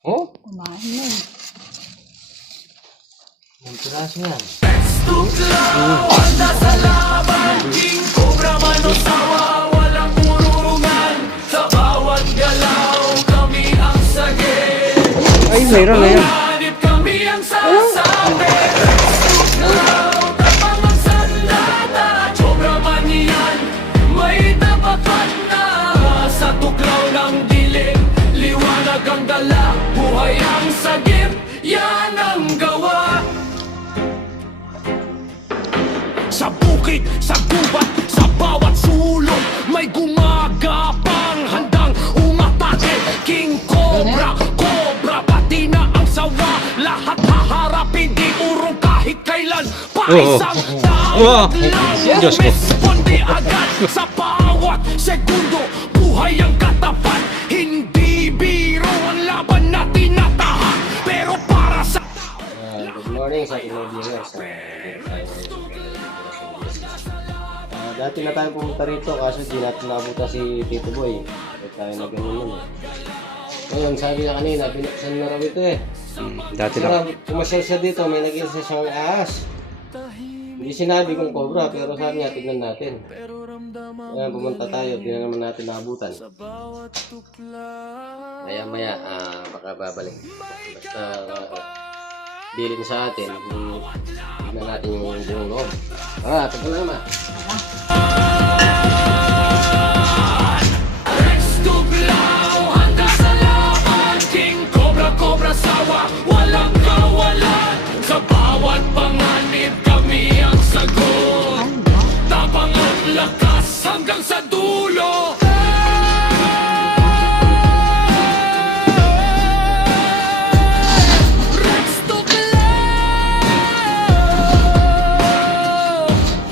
Oh? Kumain na eh. Ang piraso yan. King Cobra Manosawa, walang urungan. Sa bawat galaw, kami ang sagip. Ay, mayroon na yan. Hanip kami ang sasabi. Tapang ang sandata, Cobra man yan. May tapatan na sa tuklaw ng dilim. Liwanag ang dala, buhay ang sagip. Yan ang gawa. Sa bukid, sa gubat, sa bawat sulok may gumagapang handang umatake. King Cobra, Cobra, pati na ang sawa. Lahat haharapin, di urong kahit kailan. Paisang tawag lang, Diyos ko. responde agad. Sa bawat segundo, buhay ang katapat. Hindi biro ang laban na tinatahan, pero para sa Good morning sa ating mga viewers. Dati na tayo pumunta rito kaso di natin nakabuta si Tito Boy. Kaya tayo na ganun yun eh. Ngayon, sabi na kanina, binuksan na raw ito eh. Dati Kasi lang. pumasyal siya dito, may nag-isa siyang ahas. Hindi sinabi kong cobra, pero sabi niya, tignan natin. Ayan, pumunta tayo, di na naman natin nakabutan. Maya-maya, baka babalik. Basta, bilin sa atin, tignan natin yung buong loob. Tagal naman. Rex Tuglaw, handa sa laban. King Cobra, Cobra Sawa, walang kawalan. Sa bawat panganib kami ang sagot. Tapang at lakas hanggang sa dulo. Rex Tuglaw,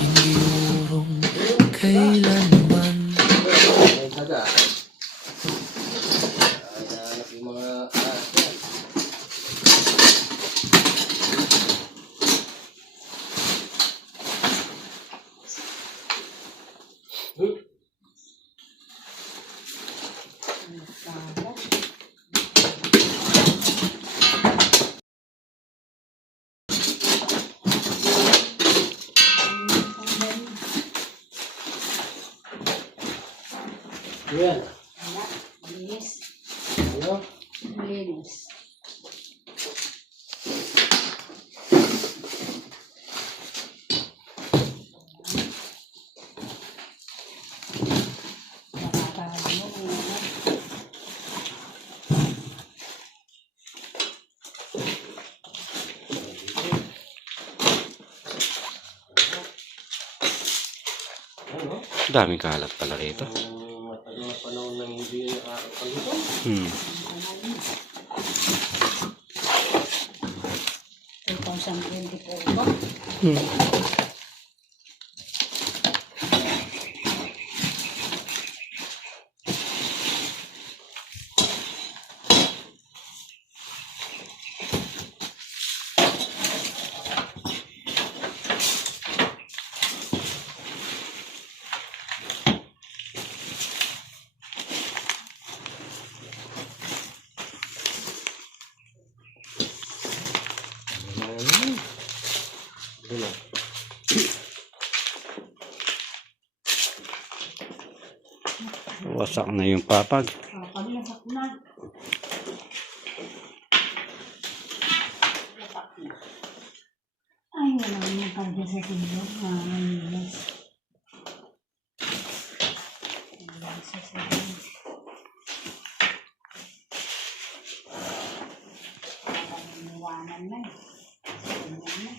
hindi urong kailanman. May taga. Nahanap yung mga ahas yan. Yan. Wala. Linis. Ano? Linis. Nakakaano mo naman. Ano? Daming kalat pala rito. Matagal na panahon nang hindi nakakapalito. Hmm. 2024 ba? Ano? Wasak na yung papag. Paglasak na. Lasak na. Ay, wala naman karga sa tilo. Malinis. Wala sa tilo. Parang iniwanan na eh. Ganyan na.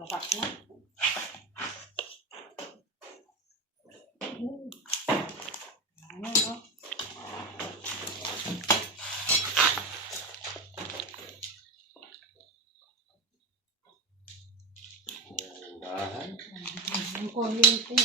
Lasak na. Ano no? Dahan. Ang kuryente.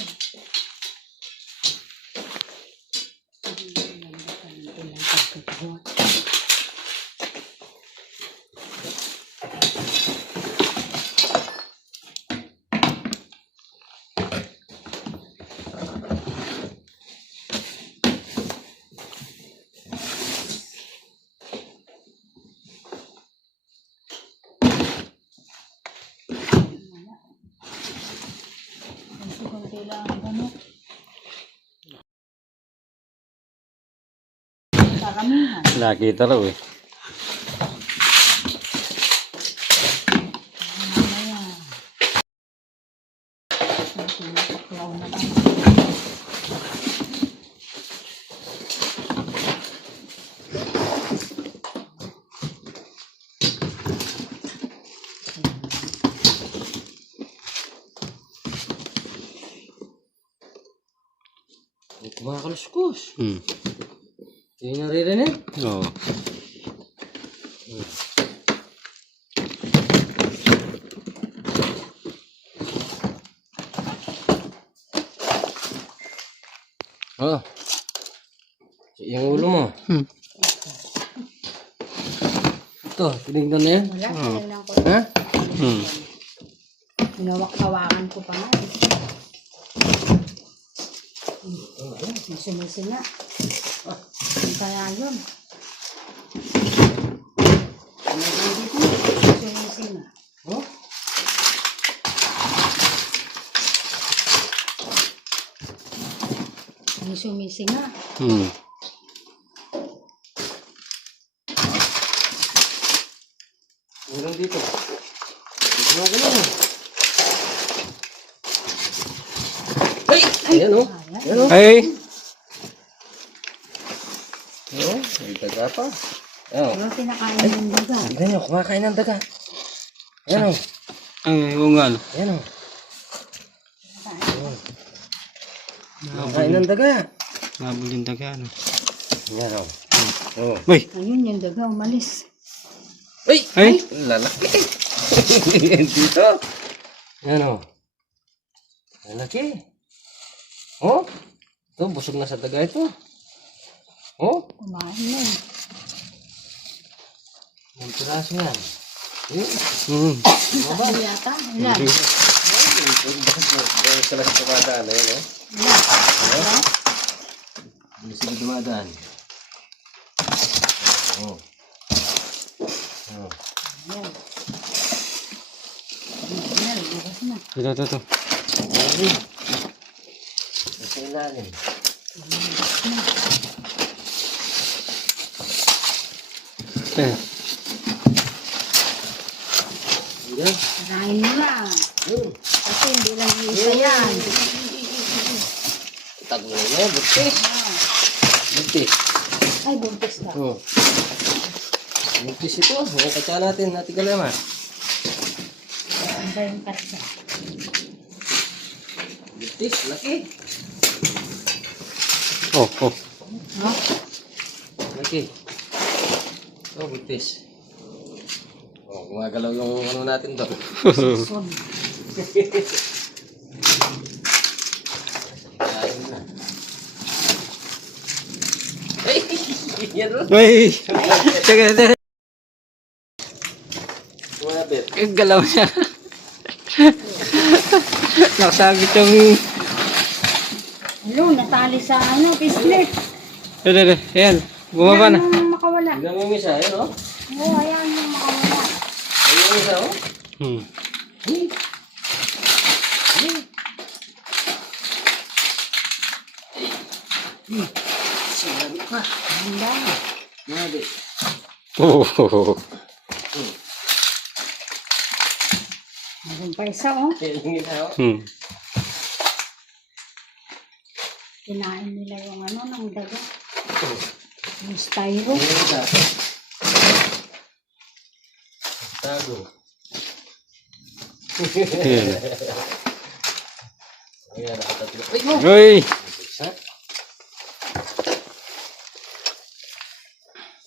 konti lang ang gamot. Karamihan. Nakita raw eh. Mamaya. Tuklaw na lang. Kumakaluskus. Hmm. Hindi nyo naririnig? Oo. Oh. Yung ulo mo. Hmm. Ito, tinignan na yan. Wala, tinignan ko. Ha? Hmm. Hinawak-hawakan ko pa nga. Sumisinga. Ano kaya yun? Sumisinga. Oh? May sumisinga. Hmm. Hanggang dito. Tignan ko lang. Ay! Ayan oh. Ayan oh. Ay! Oh, may daga pa. Ayan oh. Pero kinakain yung daga. Tignan nyo, kumakain ng daga. Ayan oh. Ay, oo nga. No. Ayan oh. Kumakain ng daga. Nabulin daga, no. Ayan oh. Oh. Uy! Ayun, yung daga umalis. Ay! Ay! Lalaki. Dito. Ayan o. Lalaki. Oh. Ito, busog na sa daga ito. Oh. Kumain na eh. Ang piraso yan. Eh. Hmm. Isa yata. Ilan? Ang salas dumadaan. Ayan o. Ilan? Sige dumadaan. Oh. Oh. Ayan. Ayan, bukas na. Ito. Ay. Nasa ilalim. Eh. Ayan. Karain mo na. Yun. Kasi hindi lang isa yan. Tago na yan. Buntis. Buntis. Ay, buntis na. Oh. Buntis ito. Ngayon katsa natin. Natin kalama. Ano ba yung katsa? Buntis. Laki. Oh. Ha? Laki. Oh, buntis. Oh, gumagalaw yung ano natin doon. Son. Kain na. Ay! Yan o. Uy! Teka. Kumabit. Ang galaw niya. Nakasabit yung... Hello, natali sa ano, pislit. Ito. Ayan. Bumaba na. Ayan yung makawala. Tignan mo yung isa. Ayan o. Oo, ayan yung makawala. Ayan yung isa o. Hmm. Sinabi ka. Handa. Grabe. Oh. Meron pa isa, oh. Ayan yung isa o. Hmm. Kinain nila yung ano, ng daga. Yung styro. Ayan yung isa. Tago. Ayan. Ayan, nakatatlo. Ay, mo! Uy! Isa.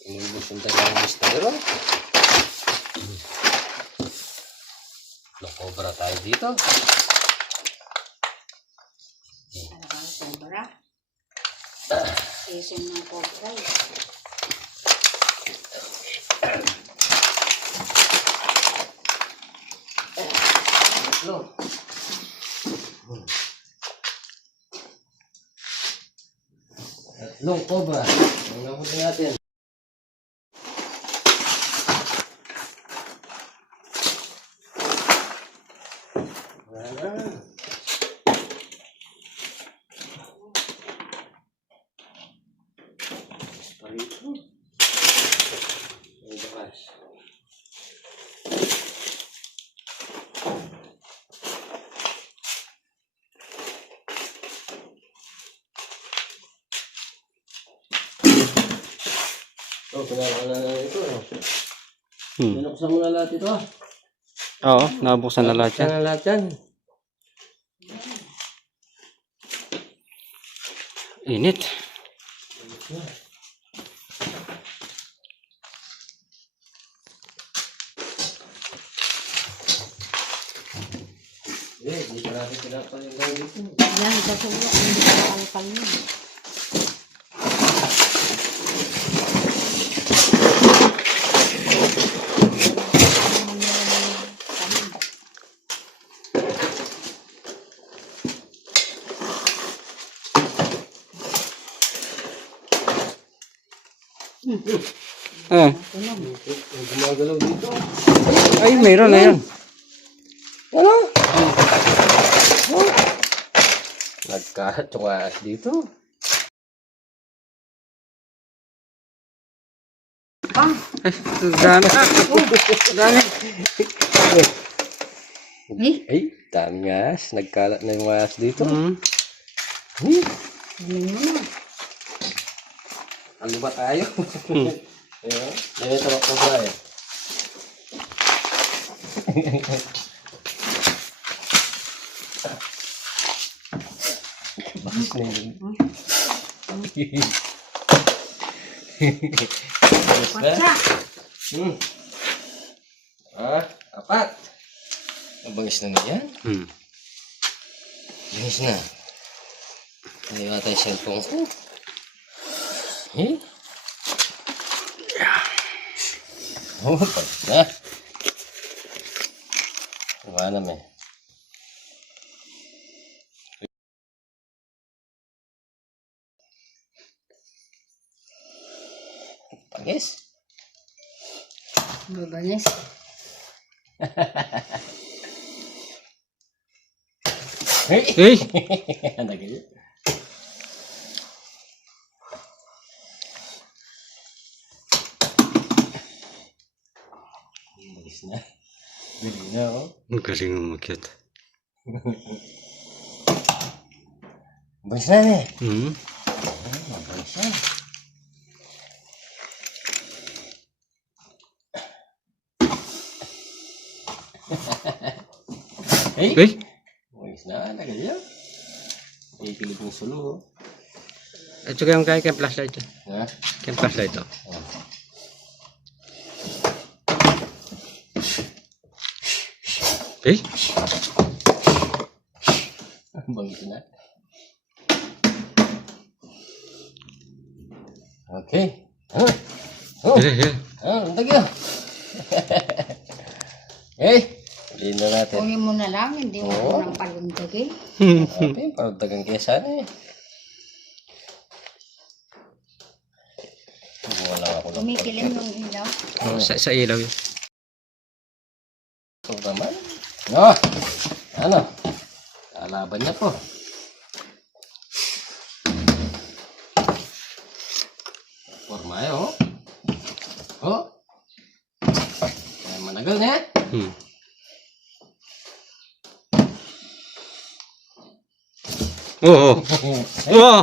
Inubos yung tagang mistero. Nakobra tayo dito. Ano ka, cobra? Season ng cobra, eh. Tatlo. Tatlong cobra. Ang nahuli natin. Wala na. Oh, pinaka na ito. Hmm. Binuksan mo na lahat ito. Oo, nabuksan na lahat yan. Binuksan na lahat yan. Init. Hindi pa natin pinapal yung gawin dito. Yan, kasulok. Hindi ko kalpal yun. Ah. Yung gumagalaw dito. Ay, mayroon na yan. Ano? Oh. Nagkahat yung aas dito. Ah, Ay, dami. Dami. Ay, dami aas. Nagkalat na yung aas dito. Hmm. Hmm. galing mo na. Ano ba tayo? Ayun. Ayun, tawag ko ba eh. Bakit na yun? Patsa. Apat. Ang bangis na yan. Hmm. Bangis na. Ayaw ata yung cellphone ko. Eh? Oh, bangis na. Diba naman eh. Bangis? Mabanis. Hey! Ano ganyan? Bangis na. Bili na ako. Ang galing umakyat. Bangis na eh. Hmm. Bangis na. Hey! Hey! Bangis na. Ano ganyan? Ay, pilig ng sulo. At saka yung kaya flashlight dyan. Ha? Kaya flashlight to. Oh. Hey! Bangis na. Okay. Oh. Hey, hey. Ang tagyo. Eh, hindi na natin. Kunin mo na lang, hindi mo Oo. nang palundag eh. Okay, parang dagang kesa na eh. Wala ako lang. Kumikilim yung ilaw. Sa ilaw yun. Ito naman. No! Ano? Kalaban niya po. Forma eh, oh. Oh. Ay, managal na eh. Hmm. Oh, oh. Oh!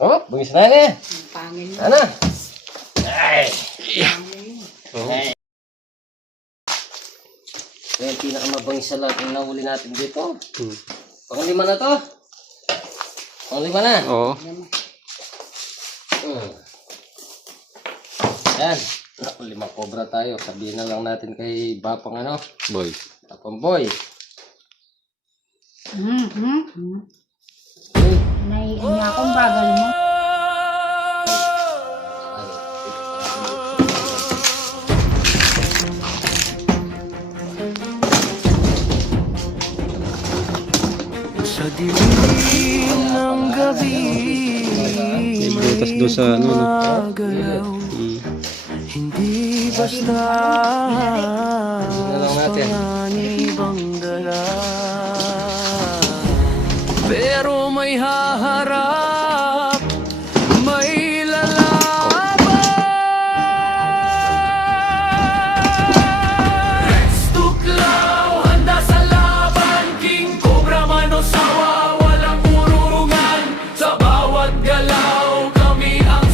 Oh, bungis na eh. Ang pangil mo. Ano? Ay! Oh. Ay! Ito yung pinakamabangis sa lahat yung nahuli natin dito. Hmm. Panglima na to. Panglima na. Oo. Yan. Naku, 5 cobra tayo. Sabihin na lang natin kay Bapang ano. Boy. Bapang boy. Naiiyak akong bagal mo. Sa dilim ng gabi May butas doon sa ano. No? magalaw. Hmm. Hindi basta lang natin. panganib ang dala. Pero may haharap, may lalaban. Rex Tuklaw, handa sa laban. King Cobra man o sawa, walang urungan. Sa bawat galaw, kami ang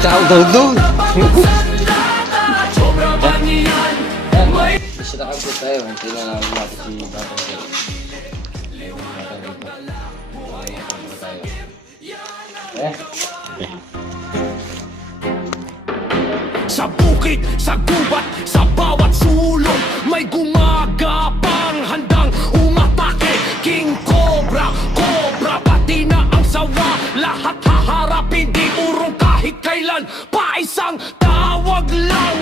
tao daw doon. Isa na kapit tayo. Hindi na namin natin si Batang Joe. Sa bukid, sa gubat, sa bawat sulong may gumagapang handang umatake. King Cobra, Cobra, pati na ang sawa. Lahat haharapin, di urong kahit kailan. Pa isang tawag lang